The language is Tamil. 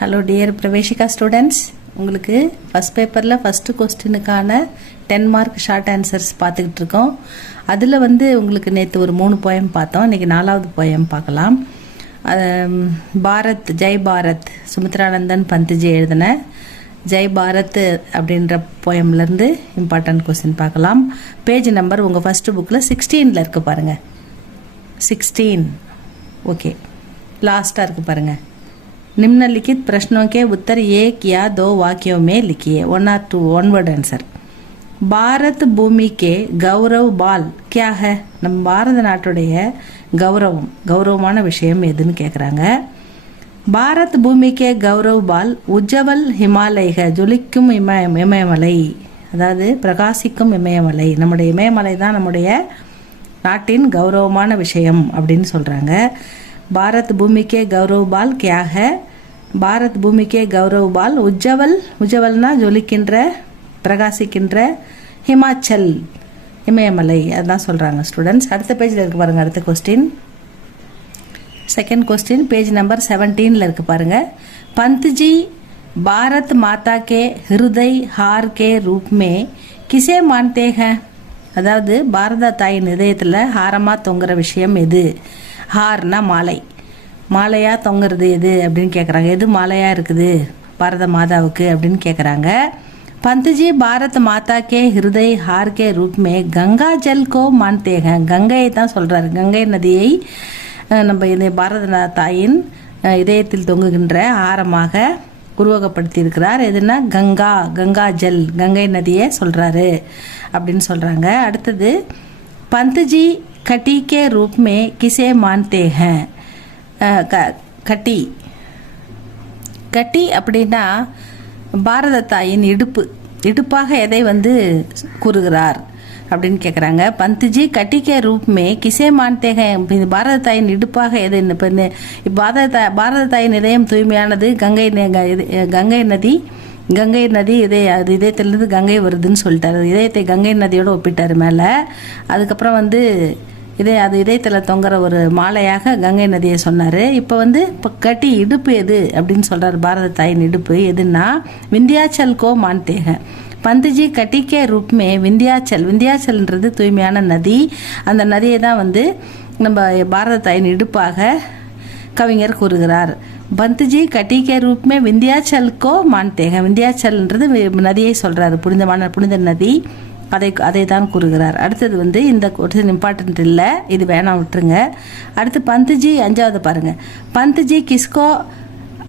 ஹலோ டியர் பிரவேஷிகா ஸ்டூடெண்ட்ஸ், உங்களுக்கு ஃபஸ்ட் பேப்பரில் ஃபஸ்ட்டு கொஸ்டினுக்கான 10 மார்க் ஷார்ட் ஆன்சர்ஸ் பார்த்துக்கிட்டு இருக்கோம். அதில் உங்களுக்கு நேற்று ஒரு 3 போயம் பார்த்தோம். இன்றைக்கி 4வது போயம் பார்க்கலாம். பாரத் ஜெய் பாரத் சுமித்ரானந்தன் பந்த்ஜி எழுதின ஜெய் பாரத் அப்படின்ற போயம்லேருந்து இம்பார்ட்டன்ட் கொஸ்டின் பார்க்கலாம். பேஜ் நம்பர் உங்கள் ஃபஸ்ட்டு புக்கில் 16 இருக்குது பாருங்கள். 16 ஓகே, लास्टा इருக்கு பாருங்க. निम्नलिखित प्रश्नों के उत्तर एक या दो वाक्यों में लिखिए. 1 or 2 one word answer. Bharat பூமி கே கௌரவ் பால் क्या है? நம்ம பாரத நாட்டுடைய கௌரவமான விஷயம் எதுன்னு கேட்குறாங்க. பாரத் பூமி கே கௌரவ் பால் உஜ்ஜவல் ஹிமாலய ஜொலிக்கும் இமயமலை, அதாவது பிரகாசிக்கும் இமயமலை. நம்முடைய இமயமலை தான் நம்முடைய நாட்டின் கௌரவமான விஷயம் அப்படின்னு சொல்கிறாங்க. பாரத் பூமி கே கௌரவ் பால் क्या है? பாரத் பூமி கே கௌரவ் பால் உஜ்ஜவல்னா ஜொலிக்கின்ற பிரகாசிக்கின்ற, ஹிமாச்சல் இமயமலை, அதுதான் சொல்கிறாங்க ஸ்டூடெண்ட்ஸ். அடுத்த பேஜில் இருக்கு பாருங்கள். அடுத்த question, second question page number 17 இருக்கு பாருங்கள். பந்த்ஜி பாரத் மாதா K Hriday hour K Roop மே கிசே மான்தே ஹை? அதாவது பாரத தாயின் இதயத்தில் ஹாரமாக தொங்குற விஷயம் எது? ஹார்னா மாலையாக தொங்குறது எது அப்படின்னு கேட்குறாங்க. எது மாலையாக இருக்குது பாரத மாதாவுக்கு அப்படின்னு கேட்குறாங்க. பந்த்ஜி பாரத் மாதா K Hriday hour K Roop மே கங்கா ஜல் கோ மான்தே ஹை? கங்கையை தான் சொல்கிறாரு. கங்கை நதியை நம்ம இந்த பாரத தாயின் இதயத்தில் தொங்குகின்ற ஆரமாக உருவகப்படுத்தி இருக்கிறார். எதுனா கங்கா ஜல், கங்கை நதியை சொல்கிறாரு அப்படின்னு சொல்கிறாங்க. அடுத்தது, பந்த்ஜி கட்டி கே ரூப் மே கிசே மான்தே ஹை? கட்டி அப்படின்னா பாரத தாயின் இடுப்பாக எதை கூறுகிறார் அப்படின்னு கேட்குறாங்க. பந்த்ஜி கட்டி கே ரூப் மே கிசே மான்தே ஹை? பாரத தாயின் இடுப்பாக எது? இப்போ பாரத தாயின் இதயம் தூய்மையானது. கங்கை நதி இதயத்திலிருந்து கங்கை வருதுன்னு சொல்லிட்டாரு. இதயத்தை கங்கை நதியோடு ஒப்பிட்டார் மேலே. அதுக்கப்புறம் இதயத்தில் தொங்குற ஒரு மாலையாக கங்கை நதியை சொன்னார். இப்போ இப்போ கட்டி இடுப்பு எது அப்படின்னு சொல்கிறார். பாரத தாயின் இடுப்பு எதுன்னா விந்தியாச்சல் கோ மான்தே ஹை? பந்த்ஜி கட்டி கே ரூப் மே விந்தியாச்சல்ன்றது தூய்மையான நதி. அந்த நதியை தான் நம்ம பாரத தாயின் இடுப்பாக கவிஞர் கூறுகிறார். பந்த்ஜி கட்டி கே ரூப் மே விந்தியாச்சல் கோ மான்தே ஹை? விந்தியாச்சல்ன்றது நதியை சொல்கிறாரு, புனித நதி, அதை தான் கூறுகிறார். அடுத்தது இந்த கொஸ்டின் இம்பார்ட்டன்ட் இல்லை, இது வேணாம் விட்டுருங்க. அடுத்து பந்த்ஜி 5வது பாருங்க. பந்த்ஜி கிஸ்கோ